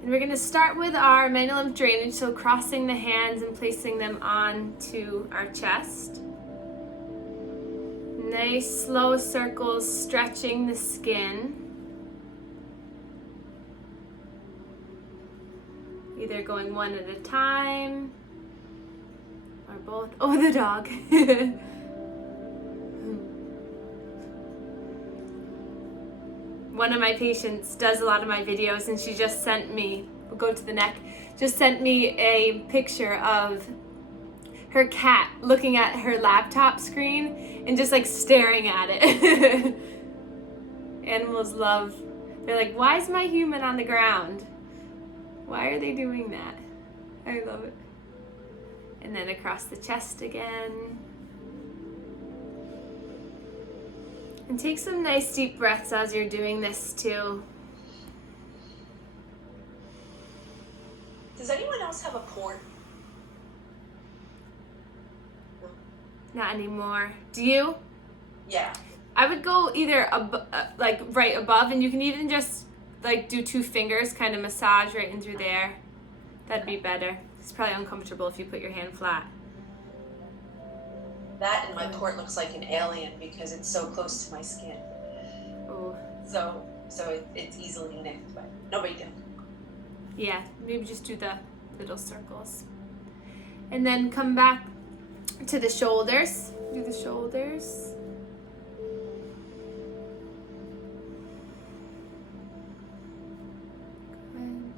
And we're going to start with our manual lymph drainage, so crossing the hands and placing them onto our chest. Nice slow circles, stretching the skin. Either going one at a time or both. Oh, the dog. One of my patients does a lot of my videos, and she just sent me, we'll go to the neck, just sent me a picture of her cat looking at her laptop screen and just like staring at it. Animals love, they're like, why is my human on the ground? Why are they doing that? I love it. And then across the chest again. And take some nice deep breaths as you're doing this too. Does anyone else have a port? Not anymore. Do you? Yeah. I would go either like right above, and you can even just like do 2 fingers, kind of massage right in through there. That'd be better. It's probably uncomfortable if you put your hand flat. That and my port looks like an alien because it's so close to my skin. Oh. So it's easily nicked, but no big deal. Yeah, maybe just do the little circles. And then come back to the shoulders. Do the shoulders. Good.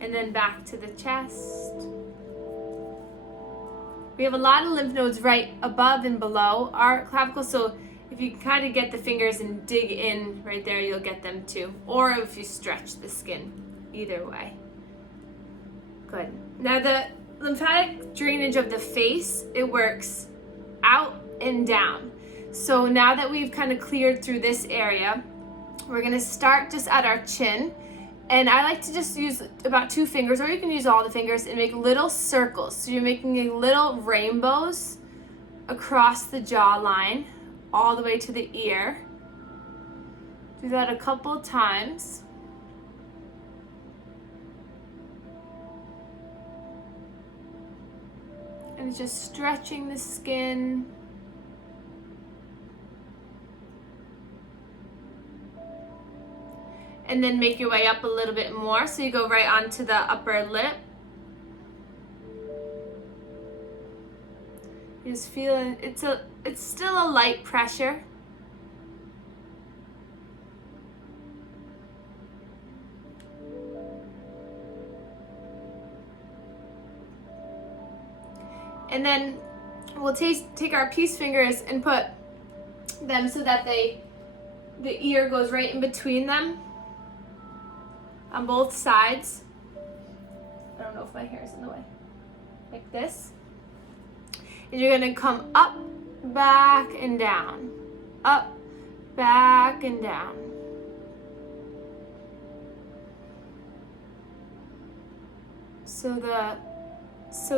And then back to the chest. We have a lot of lymph nodes right above and below our clavicle, so if you kind of get the fingers and dig in right there, you'll get them too. Or if you stretch the skin, either way. Good. Now the lymphatic drainage of the face, it works out and down. So now that we've kind of cleared through this area, we're gonna start just at our chin. And I like to just use about 2 fingers, or you can use all the fingers, and make little circles. So you're making little rainbows across the jawline, all the way to the ear. Do that a couple times. And it's just stretching the skin. And then make your way up a little bit more. So you go right onto the upper lip. You're just feeling, it's still a light pressure. And then we'll take our peace fingers and put them so that the ear goes right in between them. On both sides. I don't know if my hair is in the way. Like this. And you're gonna come up, back, and down. Up, back, and down. So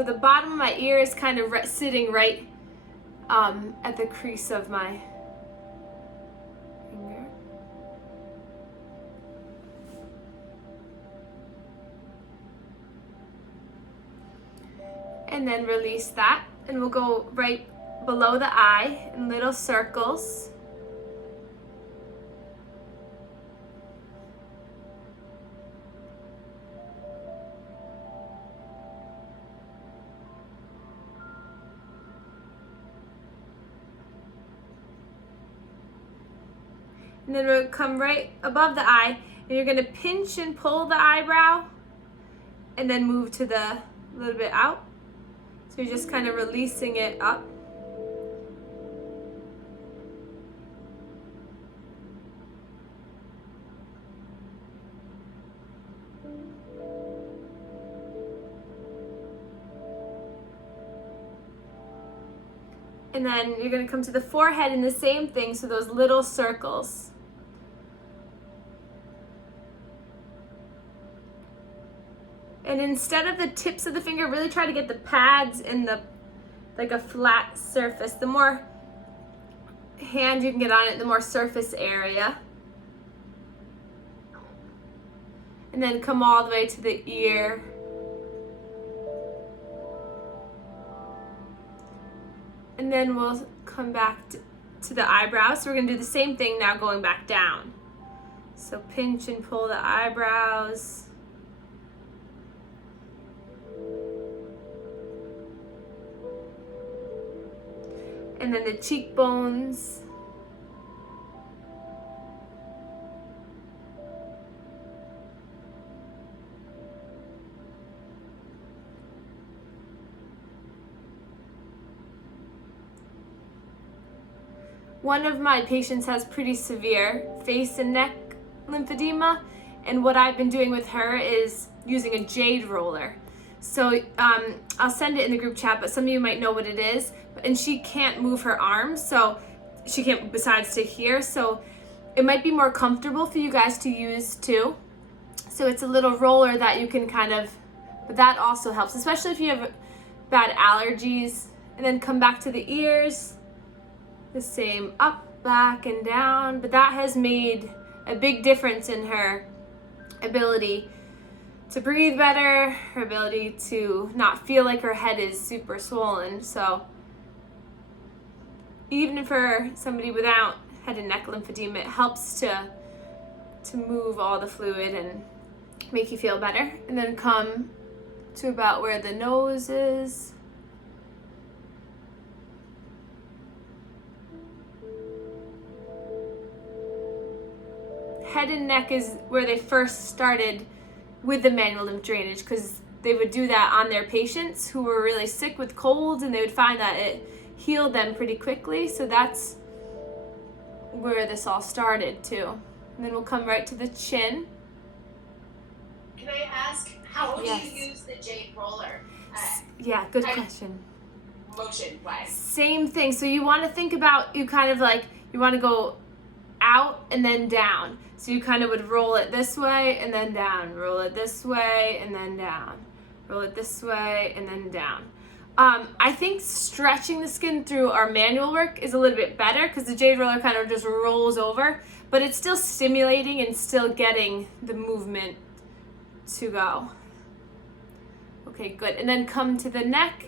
the bottom of my ear is kind of sitting right at the crease of my finger. And then release that, and we'll go right below the eye in little circles. And then we'll come right above the eye, and you're gonna pinch and pull the eyebrow, and then move to the little bit out. So you're just kind of releasing it up. And then you're going to come to the forehead and the same thing, so those little circles. And instead of the tips of the finger, really try to get the pads in like a flat surface. The more hand you can get on it, the more surface area. and then come all the way to the ear. And then we'll come back to the eyebrows. So we're gonna do the same thing now, going back down. So pinch and pull the eyebrows. And then the cheekbones. One of my patients has pretty severe face and neck lymphedema, and what I've been doing with her is using a jade roller. So I'll send it in the group chat, but some of you might know what it is. And she can't move her arms, so she can't besides to here. So it might be more comfortable for you guys to use too. So it's a little roller that you can but that also helps, especially if you have bad allergies. And then come back to the ears, the same, up, back, and down. But that has made a big difference in her ability to breathe better, her ability to not feel like her head is super swollen. So even for somebody without head and neck lymphedema, it helps to move all the fluid and make you feel better. And then come to about where the nose is. Head and neck is where they first started with the manual lymph drainage, because they would do that on their patients who were really sick with colds, and they would find that it healed them pretty quickly. So that's where this all started too. And then we'll come right to the chin. Can I ask, how Yes. do you use the jade roller? Yeah, good question. Motion-wise. Same thing. So you want to think about, you want to go out and then down. So you kind of would roll it this way and then down, roll it this way and then down, roll it this way and then down. I think stretching the skin through our manual work is a little bit better, because the jade roller kind of just rolls over, but it's still stimulating and still getting the movement to go. Okay, good. And then come to the neck,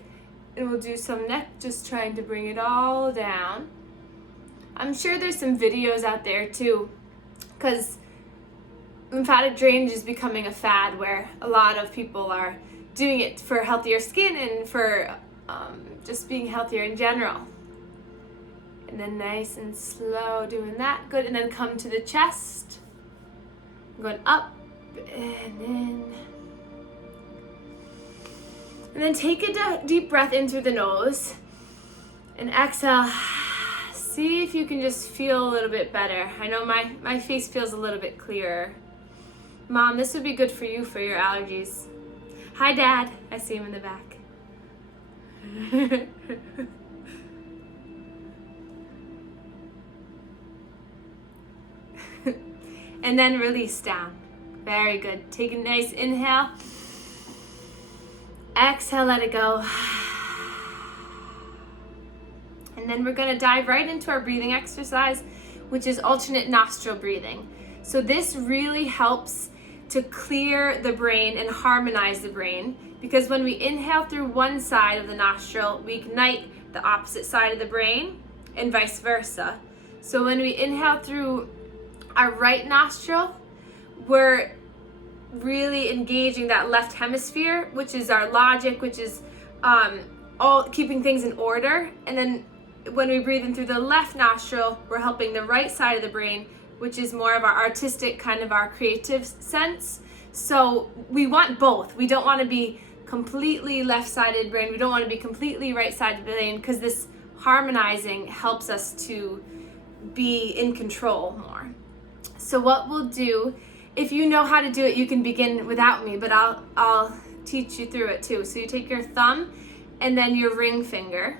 and we'll do some neck, just trying to bring it all down. I'm sure there's some videos out there too, because lymphatic drainage is becoming a fad where a lot of people are doing it for healthier skin and for just being healthier in general. And then nice and slow doing that. Good. And then come to the chest. Going up and in. And then take a deep breath in through the nose and exhale. See if you can just feel a little bit better. I know my face feels a little bit clearer. Mom, this would be good for you for your allergies. Hi, Dad. I see him in the back. And then release down. Very good. Take a nice inhale. Exhale, let it go. And then we're going to dive right into our breathing exercise, which is alternate nostril breathing. So this really helps to clear the brain and harmonize the brain, because when we inhale through one side of the nostril, we ignite the opposite side of the brain, and vice versa. So when we inhale through our right nostril, we're really engaging that left hemisphere, which is our logic, which is all keeping things in order. And then when we breathe in through the left nostril, we're helping the right side of the brain, which is more of our artistic, kind of our creative sense. So we want both. We don't want to be completely left-sided brain. We don't want to be completely right-sided brain, because this harmonizing helps us to be in control more. So what we'll do, if you know how to do it, you can begin without me, but I'll teach you through it too. So you take your thumb and then your ring finger.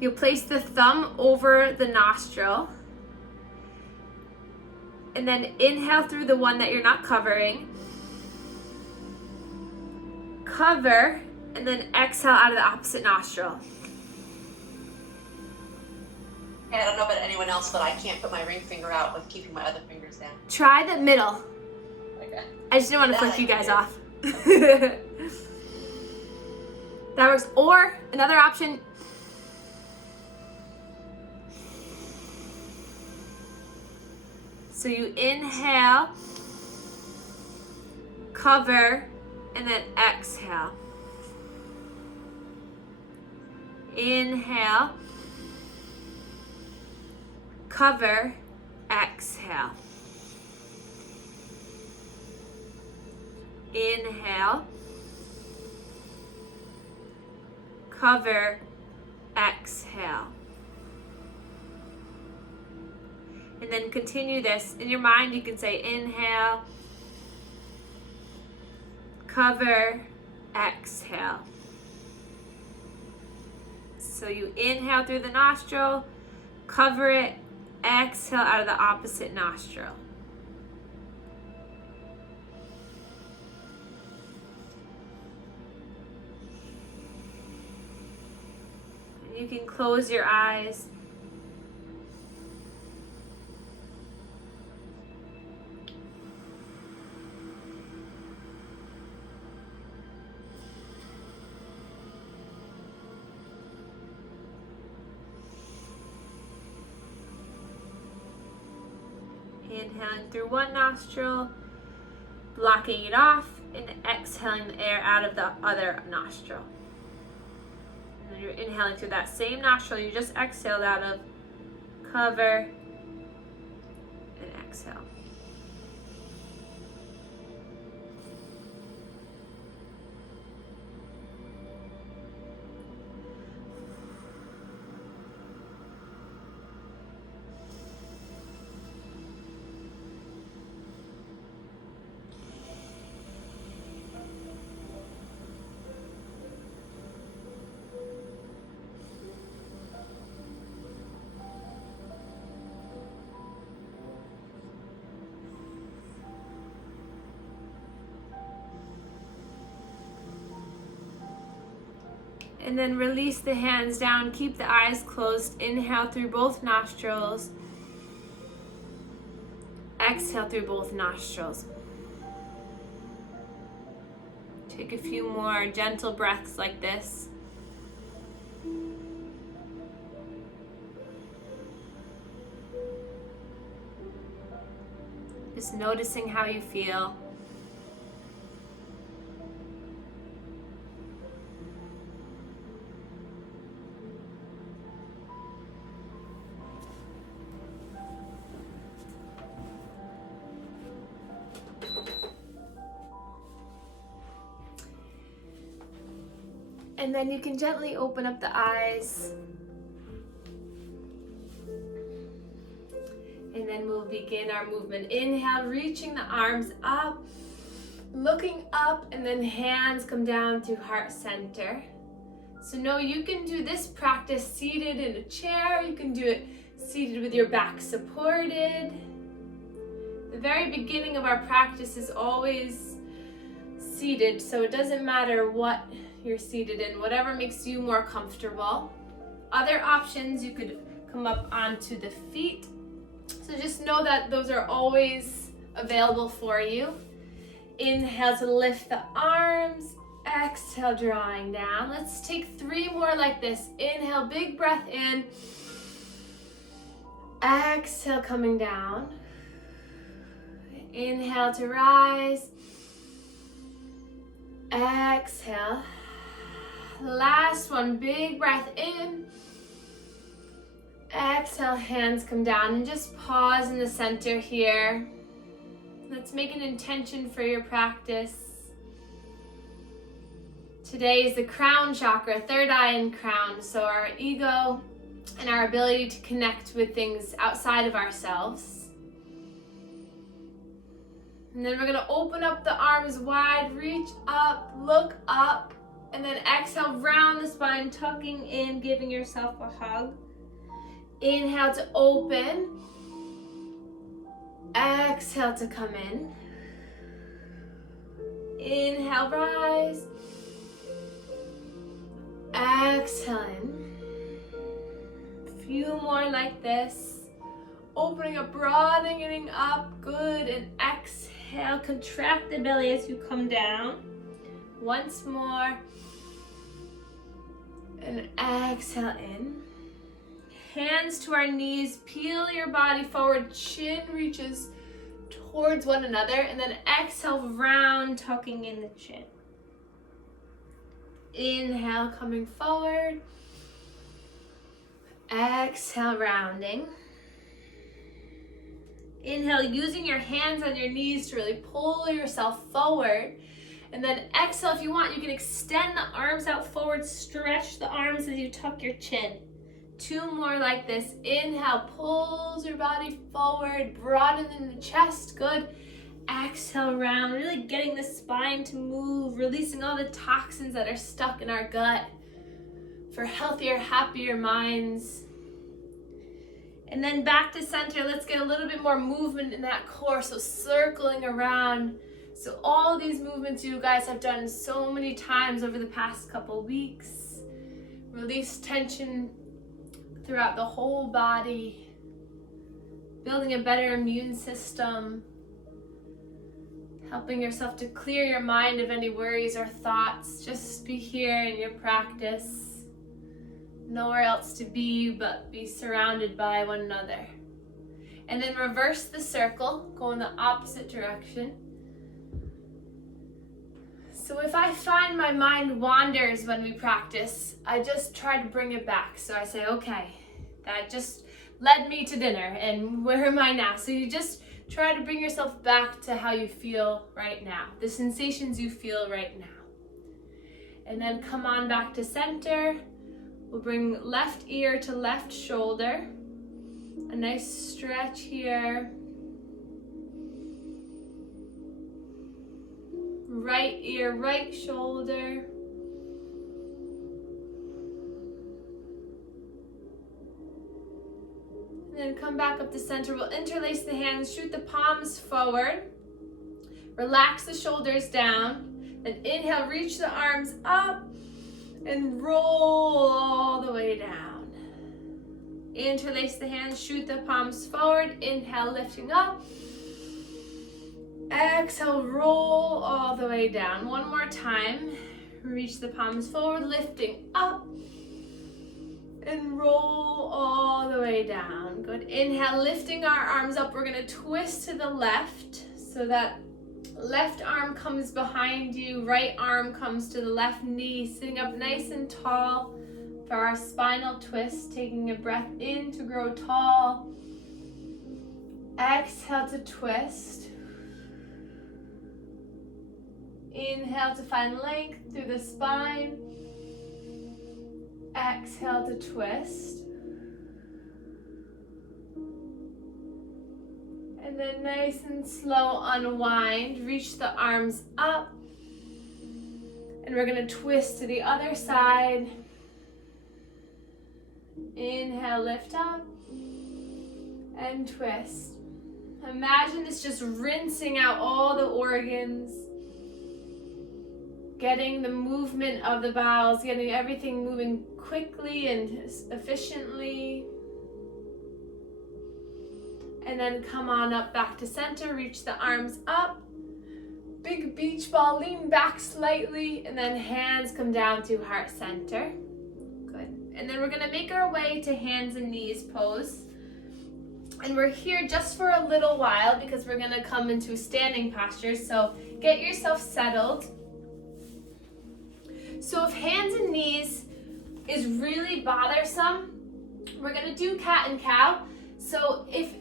You'll place the thumb over the nostril, and then inhale through the one that you're not covering. Cover, and then exhale out of the opposite nostril. I don't know about anyone else, but I can't put my ring finger out with keeping my other fingers down. Try the middle. Okay. I just didn't want to That flick you I guys did. off. That works. Or another option. So you inhale, cover, and then exhale. Inhale, cover, exhale. Inhale, cover, exhale. And then continue this. In your mind, you can say inhale, cover, exhale. So you inhale through the nostril, cover it, exhale out of the opposite nostril. And you can close your eyes. Inhaling through one nostril, blocking it off, and exhaling the air out of the other nostril. And then you're inhaling through that same nostril you just exhaled out of, cover, and exhale. And then release the hands down, keep the eyes closed, inhale through both nostrils, exhale through both nostrils. Take a few more gentle breaths like this. Just noticing how you feel. And then you can gently open up the eyes. And then we'll begin our movement. Inhale, reaching the arms up, looking up, and then hands come down through heart center. So know you can do this practice seated in a chair. You can do it seated with your back supported. The very beginning of our practice is always seated, so it doesn't matter what you're seated in, whatever makes you more comfortable. Other options, you could come up onto the feet. So just know that those are always available for you. Inhale to lift the arms, exhale, drawing down. Let's take 3 more like this. Inhale, big breath in. Exhale, coming down. Inhale to rise. Exhale. Last one, big breath in. Exhale, hands come down, and just pause in the center here. Let's make an intention for your practice. Today is the crown chakra, third eye and crown, so our ego and our ability to connect with things outside of ourselves. And then we're gonna open up the arms wide, reach up, look up, and then exhale, round the spine, tucking in, giving yourself a hug. Inhale to open. Exhale to come in. Inhale, rise. Exhale in. A few more like this. Opening up, broadening up, good, and exhale. Inhale, contract the belly as you come down. Once more. And exhale in. Hands to our knees, peel your body forward, chin reaches towards one another, and then exhale, round, tucking in the chin. Inhale, coming forward. Exhale, rounding. Inhale, using your hands on your knees to really pull yourself forward. And then exhale, if you want, you can extend the arms out forward, stretch the arms as you tuck your chin. 2 more like this. Inhale, pulls your body forward, broaden in the chest, good. Exhale, round, really getting the spine to move, releasing all the toxins that are stuck in our gut for healthier, happier minds. And then back to center, let's get a little bit more movement in that core, so circling around. So all these movements you guys have done so many times over the past couple weeks. Release tension throughout the whole body, building a better immune system, helping yourself to clear your mind of any worries or thoughts. Just be here in your practice. Nowhere else to be but be surrounded by one another. And then reverse the circle, go in the opposite direction. So if I find my mind wanders when we practice, I just try to bring it back. So I say, okay, that just led me to dinner, and where am I now? So you just try to bring yourself back to how you feel right now, the sensations you feel right now. And then come on back to center. We'll bring left ear to left shoulder. A nice stretch here. Right ear, right shoulder. And then come back up to center. We'll interlace the hands, shoot the palms forward. Relax the shoulders down. Then inhale, reach the arms up and roll all the way down. Interlace the hands, shoot the palms forward. Inhale, lifting up. Exhale, roll all the way down. One more time. Reach the palms forward, lifting up. And roll all the way down. Good. Inhale, lifting our arms up. We're going to twist to the left so that left arm comes behind you. Right arm comes to the left knee. Sitting up nice and tall for our spinal twist. Taking a breath in to grow tall. Exhale to twist. Inhale to find length through the spine. Exhale to twist. And then nice and slow unwind. Reach the arms up. And we're going to twist to the other side. Inhale, lift up. And twist. Imagine this just rinsing out all the organs. Getting the movement of the bowels, getting everything moving quickly and efficiently. And then come on up back to center, reach the arms up. Big beach ball, lean back slightly, and then hands come down to heart center. Good. And then we're gonna make our way to hands and knees pose. And we're here just for a little while because we're gonna come into standing posture. So get yourself settled. So if hands and knees is really bothersome, we're gonna do cat and cow. So if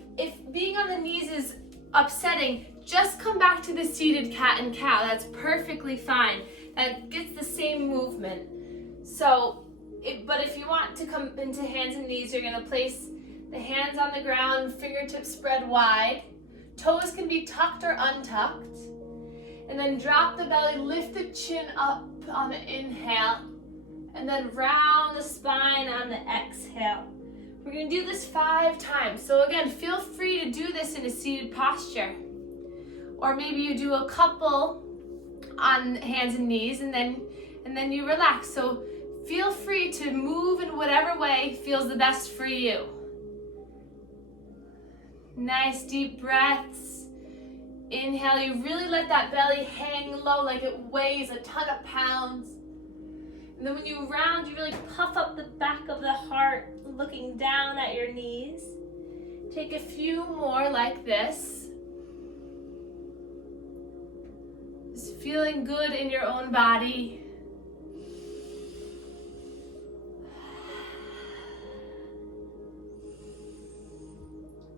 being on the knees is upsetting, just come back to the seated cat and cow. That's perfectly fine. That gets the same movement. So, but if you want to come into hands and knees, you're gonna place the hands on the ground, fingertips spread wide. Toes can be tucked or untucked. And then drop the belly, lift the chin up on the inhale, and then round the spine on the exhale. We're gonna do this 5 times. So again, feel free to do this in a seated posture. Or maybe you do a couple on hands and knees and then you relax. So feel free to move in whatever way feels the best for you. Nice deep breaths. Inhale, you really let that belly hang low like it weighs a ton of pounds. And then when you round, you really puff up the back of the heart, looking down at your knees. Take a few more like this. Just feeling good in your own body.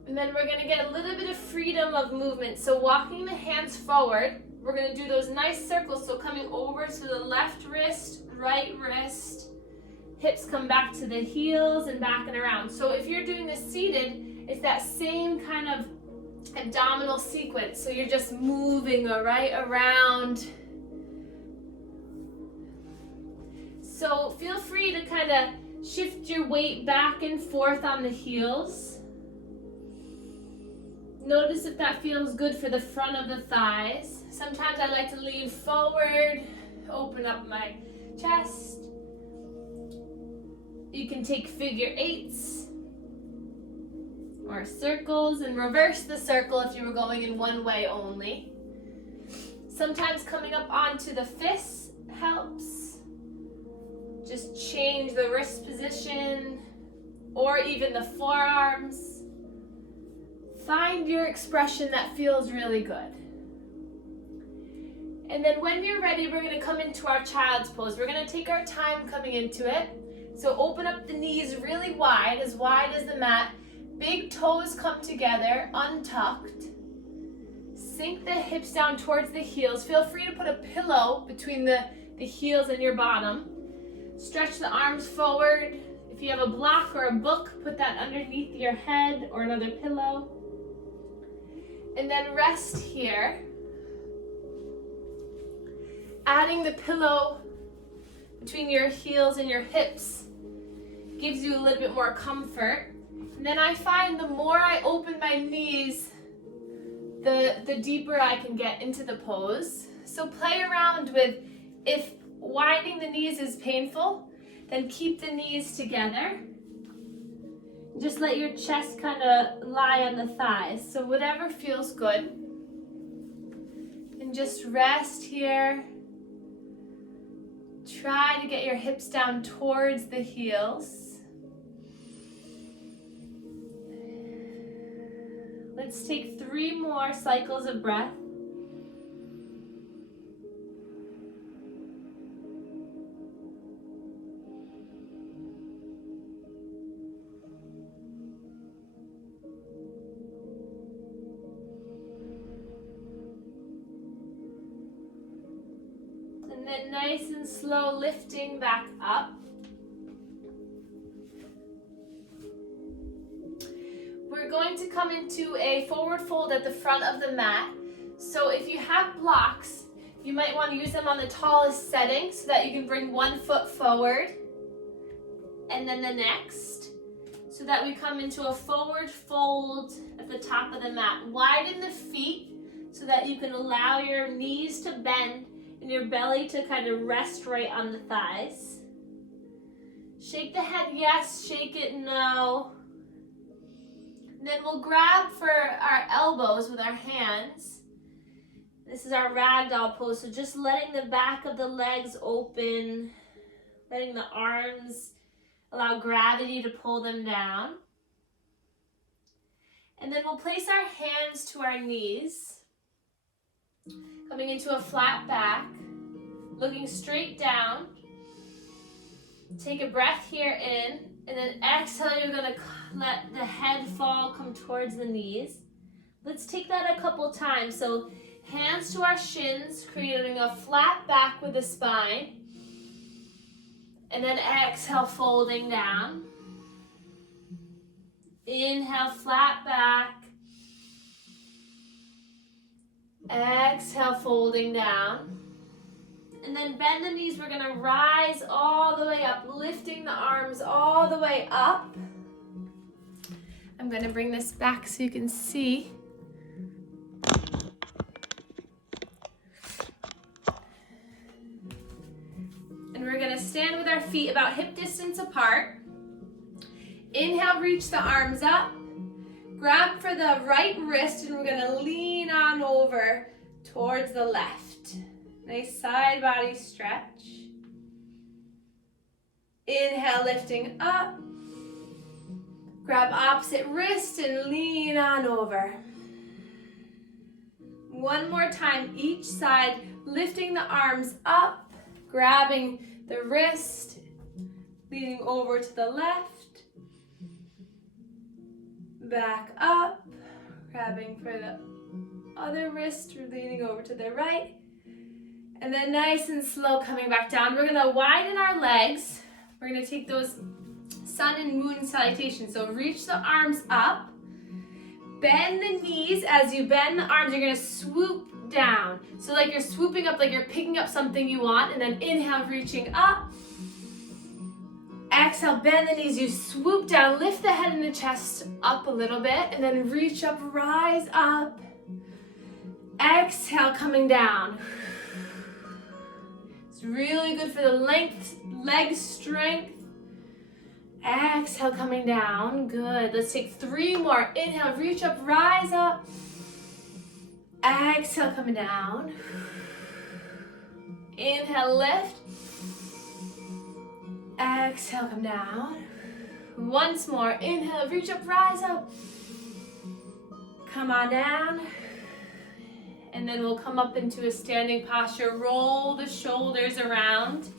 And then we're gonna get a little bit of freedom of movement. So walking the hands forward, we're gonna do those nice circles. So coming over to the left wrist, right wrist, hips come back to the heels and back and around. So if you're doing this seated, it's that same kind of abdominal sequence. So you're just moving right around. So feel free to kind of shift your weight back and forth on the heels. Notice if that feels good for the front of the thighs. Sometimes I like to lean forward, open up my chest. You can take figure eights or circles and reverse the circle if you were going in one way only. Sometimes coming up onto the fists helps. Just change the wrist position or even the forearms. Find your expression that feels really good. And then when you're ready, we're going to come into our child's pose. We're going to take our time coming into it. So open up the knees really wide as the mat. Big toes come together, untucked. Sink the hips down towards the heels. Feel free to put a pillow between the heels and your bottom. Stretch the arms forward. If you have a block or a book, put that underneath your head or another pillow. And then rest here. Adding the pillow between your heels and your hips gives you a little bit more comfort. And then I find the more I open my knees, the deeper I can get into the pose. So play around with, if widening the knees is painful, then keep the knees together. Just let your chest kind of lie on the thighs. So whatever feels good. And just rest here. Try to get your hips down towards the heels. Let's take 3 more cycles of breath. And then nice and slow lifting back up. We're going to come into a forward fold at the front of the mat. So if you have blocks, you might want to use them on the tallest setting so that you can bring one foot forward and then the next, so that we come into a forward fold at the top of the mat. Widen the feet so that you can allow your knees to bend and your belly to kind of rest right on the thighs. Shake the head yes, shake it no. And then we'll grab for our elbows with our hands. This is our ragdoll pose, so just letting the back of the legs open, letting the arms allow gravity to pull them down. And then we'll place our hands to our knees, coming into a flat back, looking straight down. Take a breath here in, and then exhale, you're gonna let the head fall, come towards the knees. Let's take that a couple times. So hands to our shins, creating a flat back with the spine. And then exhale, folding down. Inhale, flat back. Exhale, folding down. And then bend the knees. We're gonna rise all the way up, lifting the arms all the way up. I'm gonna bring this back so you can see. And we're gonna stand with our feet about hip distance apart. Inhale, reach the arms up. grab for the right wrist and we're gonna lean on over towards the left. Nice side body stretch. Inhale, lifting up. Grab opposite wrist and lean on over. One more time, each side, lifting the arms up, grabbing the wrist, leaning over to the left, back up, grabbing for the other wrist, leaning over to the right, and then nice and slow coming back down. We're gonna widen our legs. We're gonna take those sun and moon salutations. So reach the arms up, bend the knees. As you bend the arms, you're gonna swoop down. So like you're swooping up, like you're picking up something you want, and then inhale, reaching up. Exhale, bend the knees, you swoop down, lift the head and the chest up a little bit, and then reach up, rise up. Exhale, coming down. It's really good for the length, leg strength. Exhale, coming down. Good. Let's take 3 more. Inhale, reach up, rise up. Exhale, coming down. Inhale, lift. Exhale, come down. Once more. Inhale, reach up, rise up. Come on down. And then we'll come up into a standing posture. Roll the shoulders around.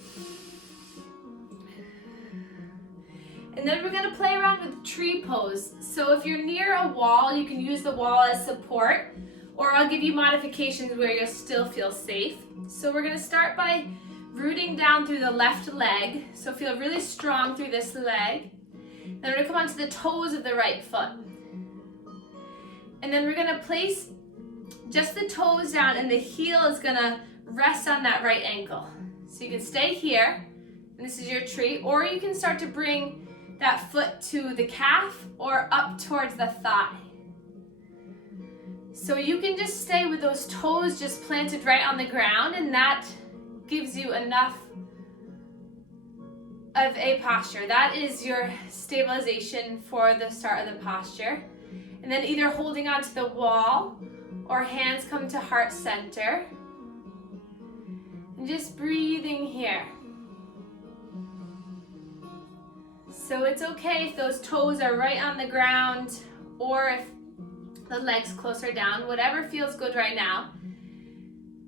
And then we're gonna play around with tree pose. So if you're near a wall, you can use the wall as support, or I'll give you modifications where you'll still feel safe. So we're gonna start by rooting down through the left leg. So feel really strong through this leg. Then we're gonna come onto the toes of the right foot. And then we're gonna place just the toes down and the heel is gonna rest on that right ankle. So you can stay here, and this is your tree, or you can start to bring that foot to the calf or up towards the thigh. So you can just stay with those toes just planted right on the ground, and that gives you enough of a posture. That is your stabilization for the start of the posture. And then either holding onto the wall or hands come to heart center. And just breathing here. So it's okay if those toes are right on the ground or if the legs closer down, whatever feels good right now.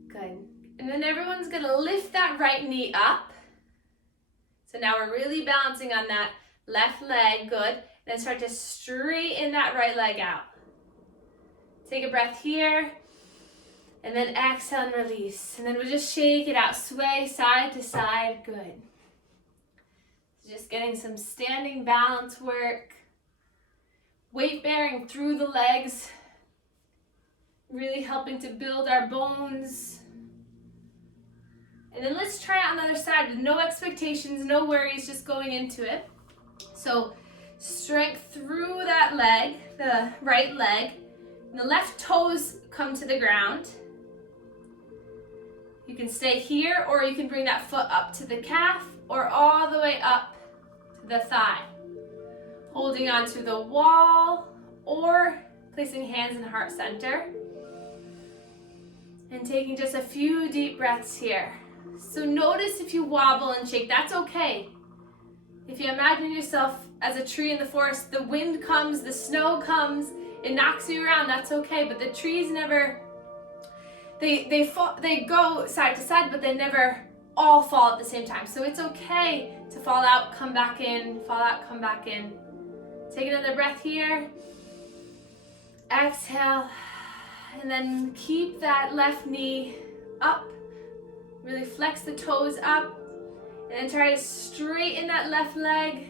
Good. And then everyone's gonna lift that right knee up. So now we're really balancing on that left leg, good. Then start to straighten that right leg out. Take a breath here, and then exhale and release. And then we'll just shake it out, sway side to side, good. Just getting some standing balance work. Weight bearing through the legs, really helping to build our bones. And then let's try it on the other side with no expectations, no worries, just going into it. So strength through that leg, the right leg. And the left toes come to the ground. You can stay here, or you can bring that foot up to the calf or all the way up to the thigh. Holding onto the wall or placing hands in heart center. And taking just a few deep breaths here. So notice if you wobble and shake, that's okay. If you imagine yourself as a tree in the forest, the wind comes, the snow comes, it knocks you around, that's okay. But the trees never, they go side to side, but they never all fall at the same time. So it's okay to fall out, come back in, fall out, come back in. Take another breath here. Exhale. And then keep that left knee up. Really flex the toes up. And then try to straighten that left leg.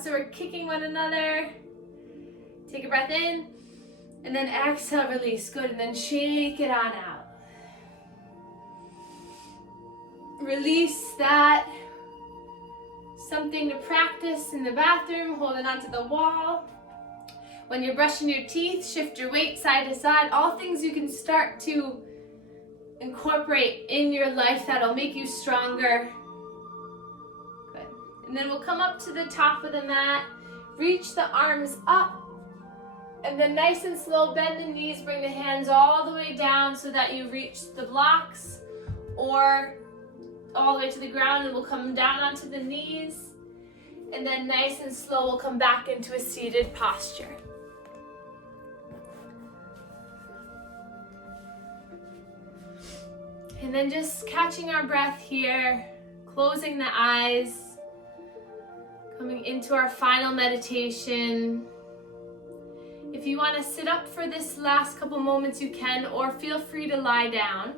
So we're kicking one another. Take a breath in. And then exhale, release. Good. And then shake it on out. Release that. Something to practice in the bathroom, holding onto the wall. When you're brushing your teeth, shift your weight side to side. All things you can start to incorporate in your life that'll make you stronger. Good. And then we'll come up to the top of the mat. Reach the arms up. And then nice and slow, bend the knees, bring the hands all the way down so that you reach the blocks or all the way to the ground, and we'll come down onto the knees. And then nice and slow, we'll come back into a seated posture. And then just catching our breath here, closing the eyes, coming into our final meditation. If you want to sit up for this last couple moments, you can, or feel free to lie down,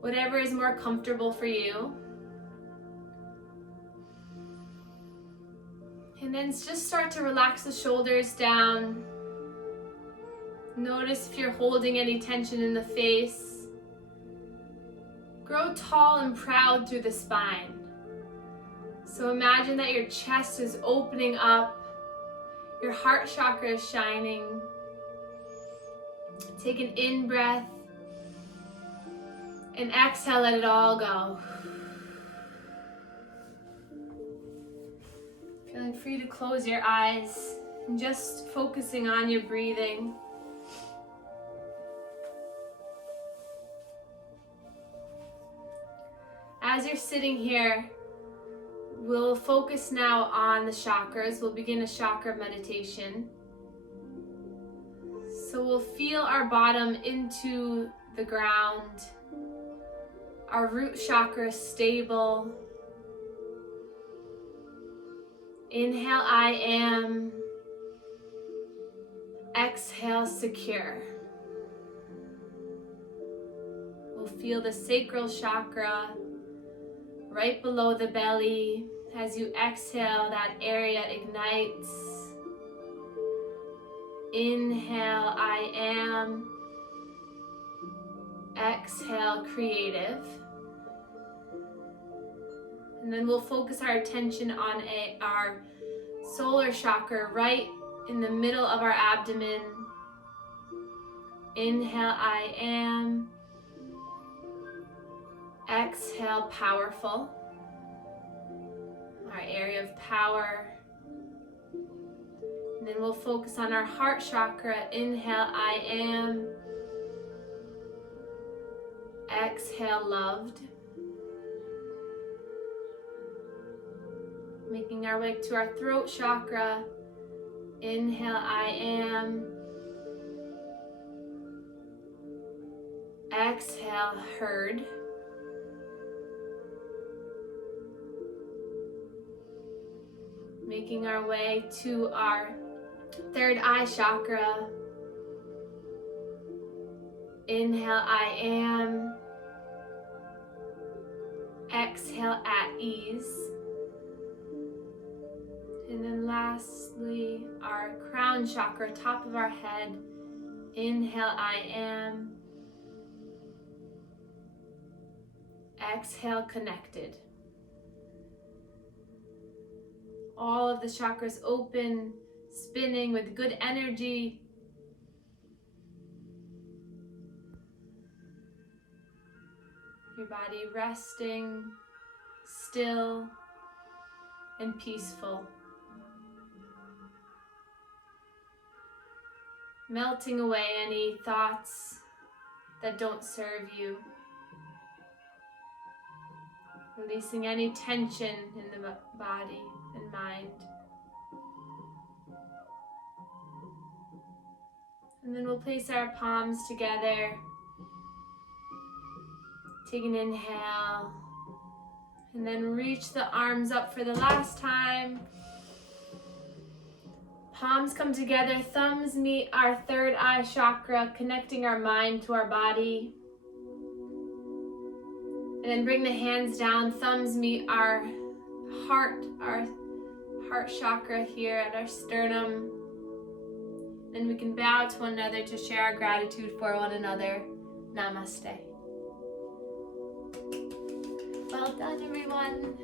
whatever is more comfortable for you. And then just start to relax the shoulders down. Notice if you're holding any tension in the face. Grow tall and proud through the spine. So imagine that your chest is opening up. Your heart chakra is shining. Take an in breath and exhale, let it all go. Feeling free to close your eyes and just focusing on your breathing. As you're sitting here, we'll focus now on the chakras. We'll begin a chakra meditation. So we'll feel our bottom into the ground. Our root chakra stable. Inhale, I am. Exhale, secure. We'll feel the sacral chakra right below the belly. As you exhale, that area ignites. Inhale, I am. Exhale, creative. And then we'll focus our attention on our solar chakra right in the middle of our abdomen. Inhale, I am. Exhale, powerful. Our area of power. And then we'll focus on our heart chakra. Inhale, I am. Exhale, loved. Making our way to our throat chakra. Inhale, I am. Exhale, heard. Making our way to our third eye chakra. Inhale, I am. Exhale, at ease. And then lastly, our crown chakra, top of our head. Inhale, I am. Exhale, connected. All of the chakras open, spinning with good energy. Your body resting, still, and peaceful. Melting away any thoughts that don't serve you. Releasing any tension in the body and mind. And then we'll place our palms together. Take an inhale. And then reach the arms up for the last time. Palms come together, thumbs meet our third eye chakra, connecting our mind to our body. And then bring the hands down, thumbs meet our heart chakra here at our sternum. Then we can bow to one another to share our gratitude for one another. Namaste. Well done, everyone.